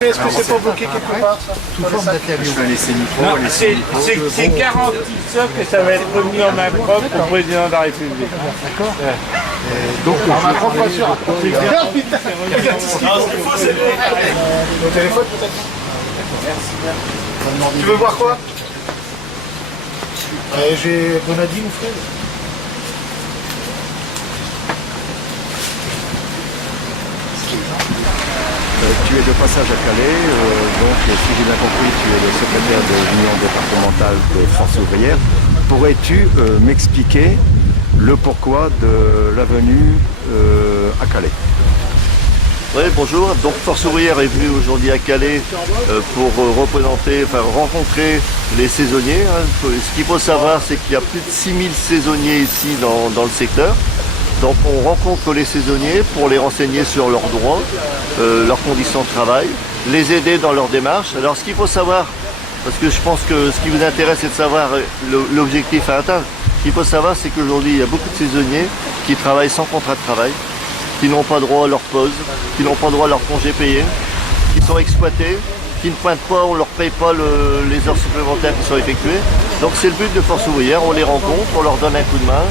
Est-ce que c'est pour bloquer quelque part ça? Je vais laisser micro. C'est garanti ça que ça va être remis en main propre au président de la République. D'accord. Donc, je ne crois pas sûr. Regarde, putain. Regarde ce qu'il faut, c'est au téléphone peut-être. Merci. Tu veux voir quoi? J'ai Bonadi, mon frère. Tu es de passage à Calais, donc si j'ai bien compris, tu es le secrétaire de l'Union départementale de Force ouvrière. Pourrais-tu m'expliquer le pourquoi de la venue à Calais? Oui, bonjour. Donc Force ouvrière est venue aujourd'hui à Calais pour rencontrer les saisonniers. Ce qu'il faut savoir, c'est qu'il y a plus de 6000 saisonniers ici dans le secteur. Donc on rencontre les saisonniers pour les renseigner sur leurs droits, leurs conditions de travail, les aider dans leur démarche. Alors ce qu'il faut savoir, parce que je pense que ce qui vous intéresse c'est de savoir l'objectif à atteindre, ce qu'il faut savoir c'est qu'aujourd'hui il y a beaucoup de saisonniers qui travaillent sans contrat de travail, qui n'ont pas droit à leur pause, qui n'ont pas droit à leur congé payé, qui sont exploités, qui ne pointent pas, on ne leur paye pas les heures supplémentaires qui sont effectuées. Donc c'est le but de Force ouvrière, on les rencontre, on leur donne un coup de main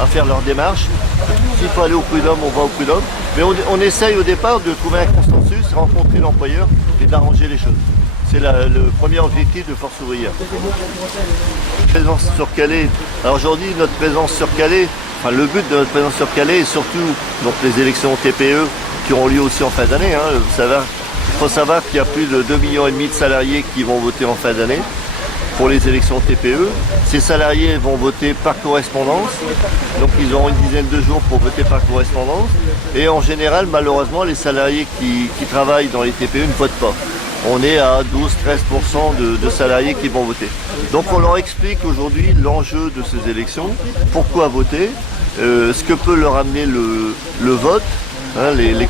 à faire leur démarche. S'il faut aller au prud'homme, on va au prud'homme. Mais on essaye au départ de trouver un consensus, rencontrer l'employeur et d'arranger les choses. C'est le premier objectif de Force ouvrière. Présence sur Calais. Alors aujourd'hui, notre présence sur Calais, le but de notre présence sur Calais est surtout donc, les élections TPE qui auront lieu aussi en fin d'année. Il faut savoir qu'il y a plus de 2,5 millions de salariés qui vont voter en fin d'année pour les élections TPE. Ces salariés vont voter par correspondance, donc ils auront une dizaine de jours pour voter par correspondance. Et en général, malheureusement, les salariés qui travaillent dans les TPE ne votent pas. On est à 12-13% de salariés qui vont voter. Donc on leur explique aujourd'hui l'enjeu de ces élections, pourquoi voter, ce que peut leur amener le vote, les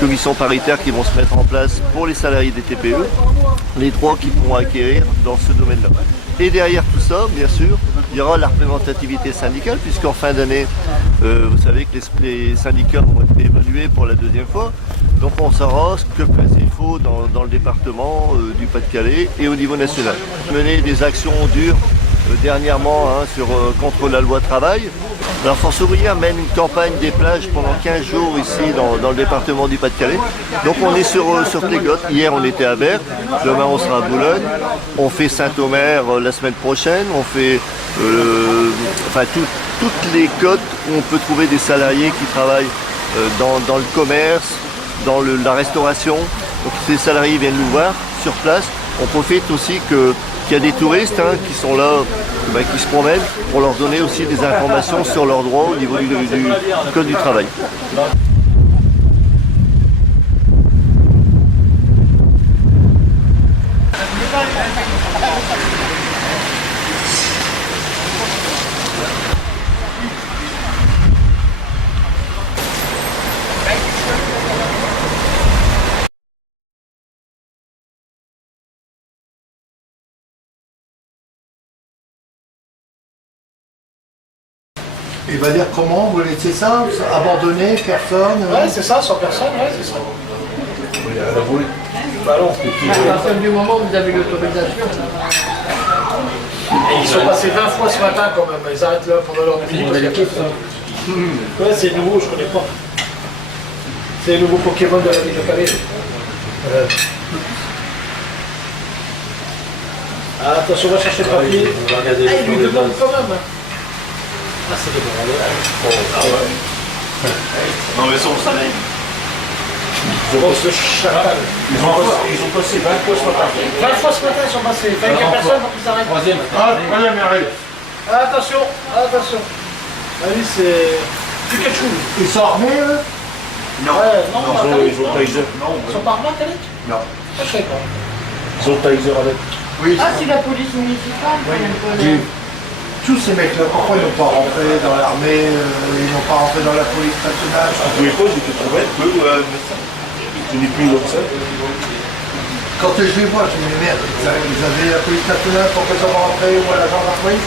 commissions paritaires qui vont se mettre en place pour les salariés des TPE, les droits qu'ils pourront acquérir dans ce domaine-là. Et derrière tout ça, bien sûr, il y aura la représentativité syndicale, puisqu'en fin d'année, vous savez que les syndicats vont être évalués pour la deuxième fois. Donc on saura ce que il faut dans le département du Pas-de-Calais et au niveau national. Mener des actions dures dernièrement contre la loi travail. Alors Force ouvrière mène une campagne des plages pendant 15 jours ici dans le département du Pas-de-Calais. Donc on est sur Plégotte. Hier on était à Berck, demain on sera à Boulogne. On fait Saint-Omer la semaine prochaine. On fait toutes les côtes où on peut trouver des salariés qui travaillent dans le commerce, dans la restauration. Donc ces salariés viennent nous voir sur place. On profite aussi qu'il y a des touristes qui sont là, qui se promènent, pour leur donner aussi des informations sur leurs droits au niveau du Code du travail. Il va dire comment vous laissez ça, abandonné, personne. Ouais, c'est ça, sans personne, ouais, c'est ça. Oui, à la boule. Bah non. À partir du moment où vous avez l'autorisation. Ils sont passés 20 fois ce matin quand même, ils arrêtent là pendant leur midi. Ouais, c'est nouveau, je connais pas. C'est les nouveaux Pokémon de la ville de Calais. Attention, on va chercher le papier. Il lui demande quand même. Ah, c'est des bons. Non mais son soleil. Je pense le chacal. Ils ont passé 20 fois ce matin. 20 fois ce matin, ils sont passés. Il n'y a personne pour qu'ils s'arrêtent. Troisième arrive. Attention, attention. Ah oui, c'est Pikachu. Ils sont armés, eux? Non. Ouais, non, Ils ont taser. Ils sont pas armés, Calais? Non. Je sais pas. Ils ont taser avec. Oui. Ah, c'est la police municipale. Tous ces mecs-là, pourquoi ils n'ont pas rentré dans l'armée, ils n'ont pas rentré dans la police nationale? Tous les fois, j'étais trop bête, je n'ai plus comme ça. Quand je les vois, je me dis merde, vous avez la police nationale pour que ça va rentrer ou à la gendarmerie?